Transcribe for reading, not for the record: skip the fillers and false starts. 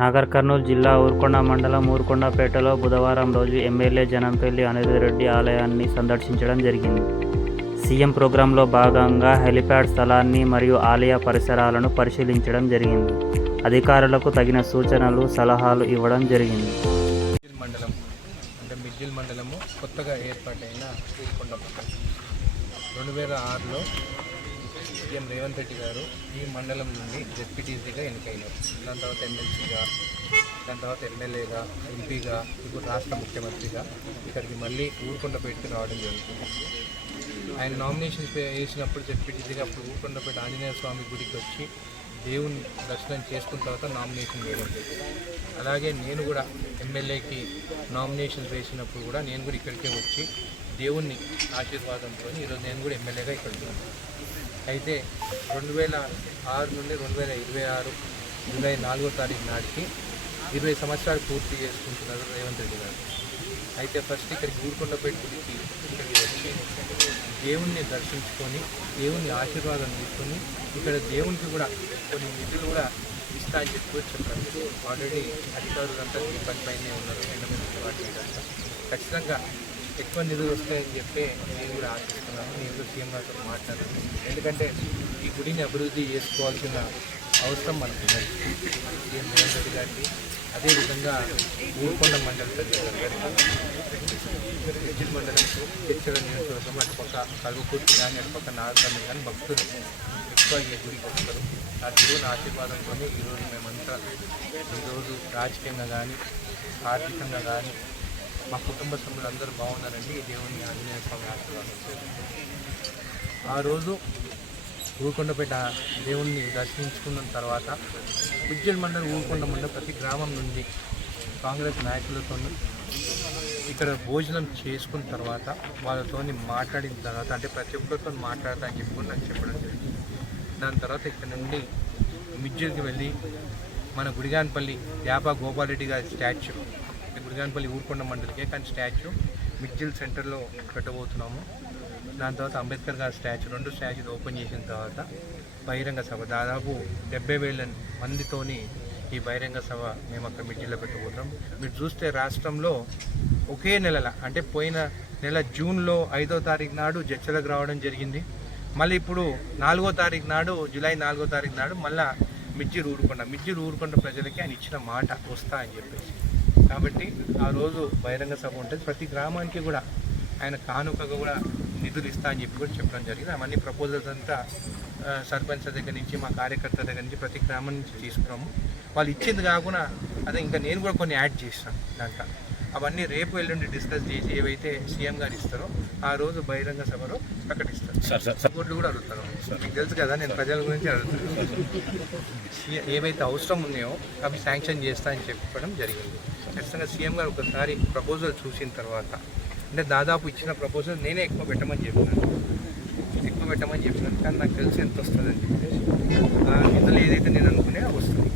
నాగర్ కర్నూలు జిల్లా ఊర్కొండ మండలం ఊర్కొండపేటలో బుధవారం రోజు ఎమ్మెల్యే జనంపల్లి అనిరుద్ధిరెడ్డి ఆలయాన్ని సందర్శించడం జరిగింది. సీఎం ప్రోగ్రాంలో భాగంగా హెలిప్యాడ్ స్థలాన్ని మరియు ఆలయ పరిసరాలను పరిశీలించడం జరిగింది. అధికారులకు తగిన సూచనలు, సలహాలు ఇవ్వడం జరిగింది. మిడ్జిల్ మండలము కొత్తగా ఏర్పాటైన ఊర్కొండపేట 2006లో సీఎం రేవంత్ రెడ్డి గారు ఈ మండలం నుండి జెడ్పీటీసీగా ఎన్నికైనారు. దాని తర్వాత ఎమ్మెల్సీగా, దాని తర్వాత ఎమ్మెల్యేగా, ఎంపీగా, ఇప్పుడు రాష్ట్ర ముఖ్యమంత్రిగా ఇక్కడికి మళ్ళీ ఊర్కొండపేటకి రావడం జరుగుతుంది. ఆయన నామినేషన్ వేసినప్పుడు జెడ్పీటీసీగా అప్పుడు ఊర్కొండపేట ఆంజనేయ స్వామి గుడికి వచ్చి దేవుని దర్శనం చేసుకున్న తర్వాత నామినేషన్ వేయడం జరిగింది. అలాగే నేను కూడా ఎమ్మెల్యేకి నామినేషన్ వేసినప్పుడు కూడా నేను కూడా ఇక్కడికే వచ్చి దేవుని ఆశీర్వాదంతో ఈరోజు నేను కూడా ఎమ్మెల్యేగా ఇక్కడ ఉన్నాను. అయితే 2006 నుండి 2026 జూలై 4వ తారీఖు నాటికి 20 సంవత్సరాలు పూర్తి చేసుకుంటున్నారు రేవంత్ రెడ్డి గారు. అయితే ఫస్ట్ ఇక్కడికి ఊర్కొండపేట గుడికి ఇక్కడికి వచ్చి దేవుణ్ణి దర్శించుకొని దేవుని ఆశీర్వాదం తీసుకొని ఇక్కడ దేవునికి కూడా కొన్ని నిధులు కూడా ఇస్తా అని చెప్పారు. ఆల్రెడీ అధికారులంతా ఈ పనిపైనే ఉన్నారు. వాటి ఖచ్చితంగా ఎక్కువ నిధులు వస్తాయని చెప్పి నేను కూడా ఆశిస్తున్నాను. నేను కూడా సీఎం గారితో మాట్లాడాను. ఎందుకంటే ఈ గుడిని అభివృద్ధి చేసుకోవాల్సిన అవసరం మనకు ఉన్నది. సీఎం రేవంత్ రెడ్డి గారికి, అదేవిధంగా ఊర్కొండ మండల ప్రజలందరికీ, మిడ్జిల్ మండలంకు చర్చల నియోజకవర్గం అటుపక్క కల్వకుర్తి కానీ అటుపక్క నాగర్కర్నూలు కానీ భక్తులు ఎక్కువ ఈ గుడికి వస్తారు. ఆ దేవుని ఆశీర్వాదంతో ఈరోజు మేమంతా ఈరోజు రాజకీయంగా కానీ ఆర్థికంగా కానీ మా కుటుంబ సభ్యులు అందరూ బాగున్నారండి. ఈ దేవుని ఆంజనేయ స్వామి ఆశీర్వాదం. ఆ రోజు ఊర్కొండపేట దేవుణ్ణి దర్శించుకున్న తర్వాత మిడ్జిల్ మండలం, ఊర్కొండ మండలం ప్రతి గ్రామం నుండి కాంగ్రెస్ నాయకులతో ఇక్కడ భోజనం చేసుకున్న తర్వాత వాళ్ళతో మాట్లాడిన తర్వాత, అంటే ప్రతి ఒక్కరితో మాట్లాడతా అని చెప్పి నాకు చెప్పడం జరిగింది. దాని తర్వాత ఇక్కడ నుండి మిడ్జిల్కి వెళ్ళి మన గుడిగాన్పల్లి యాపా గోపాలరెడ్డి గారి స్టాచ్యూ, గుడిగాన్పల్లి ఊర్కొండ మండలికే కానీ స్టాచ్యూ మిడ్జిల్ సెంటర్లో పెట్టబోతున్నాము. దాని తర్వాత అంబేద్కర్ గారి స్టాచ్యూ, 2 స్టాచ్యూలు ఓపెన్ చేసిన తర్వాత బహిరంగ సభ దాదాపు 70,000 మందితోని ఈ బహిరంగ సభ మేము అక్కడ మిడ్జిల్లో పెట్టబోతున్నాం. మీరు చూస్తే రాష్ట్రంలో ఒకే నెలల, అంటే పోయిన నెల జూన్లో 5వ తారీఖు నాడు జడ్చలకు రావడం జరిగింది. మళ్ళీ ఇప్పుడు 4వ తారీఖు నాడు, జూలై 4వ తారీఖు నాడు మళ్ళీ మిడ్జిల్ ఊరుకొండ ప్రజలకి ఆయన ఇచ్చిన మాట వస్తా అని చెప్పేసి. కాబట్టి ఆ రోజు బహిరంగ సభ ఉంటుంది. ప్రతి గ్రామానికి కూడా ఆయన కానుకగా కూడా నిధులు ఇస్తా అని చెప్పి కూడా చెప్పడం జరిగింది. అవన్నీ ప్రపోజల్స్ అంతా సర్పంచ్ దగ్గర నుంచి, మా కార్యకర్తల దగ్గర నుంచి, ప్రతి గ్రామం నుంచి తీసుకున్నాము. వాళ్ళు ఇచ్చింది కాకుండా అదే ఇంకా నేను కూడా కొన్ని యాడ్ చేస్తాను దాంట్లో. అవన్నీ రేపు ఎల్లుండి డిస్కస్ చేసి ఏవైతే సీఎం గారు ఇస్తారో ఆ రోజు బహిరంగ సభలో ప్రకటిస్తారు. సపోర్ట్లు కూడా అడుగుతారు. మీకు తెలుసు కదా, నేను ప్రజల గురించి అడుగుతాను. ఏవైతే అవసరం ఉన్నాయో అవి శాంక్షన్ చేస్తా అని చెప్పడం జరిగింది. ఖచ్చితంగా సీఎం గారు ఒకసారి ప్రపోజల్ చూసిన తర్వాత, అంటే దాదాపు ఇచ్చిన ప్రపోజల్ నేనే ఎక్కువ పెట్టమని చెప్పినాను కానీ నాకు తెలిసి ఎంత వస్తుందని చెప్పేసి ఆ నిధులు ఏదైతే నేను అనుకునే వస్తుంది.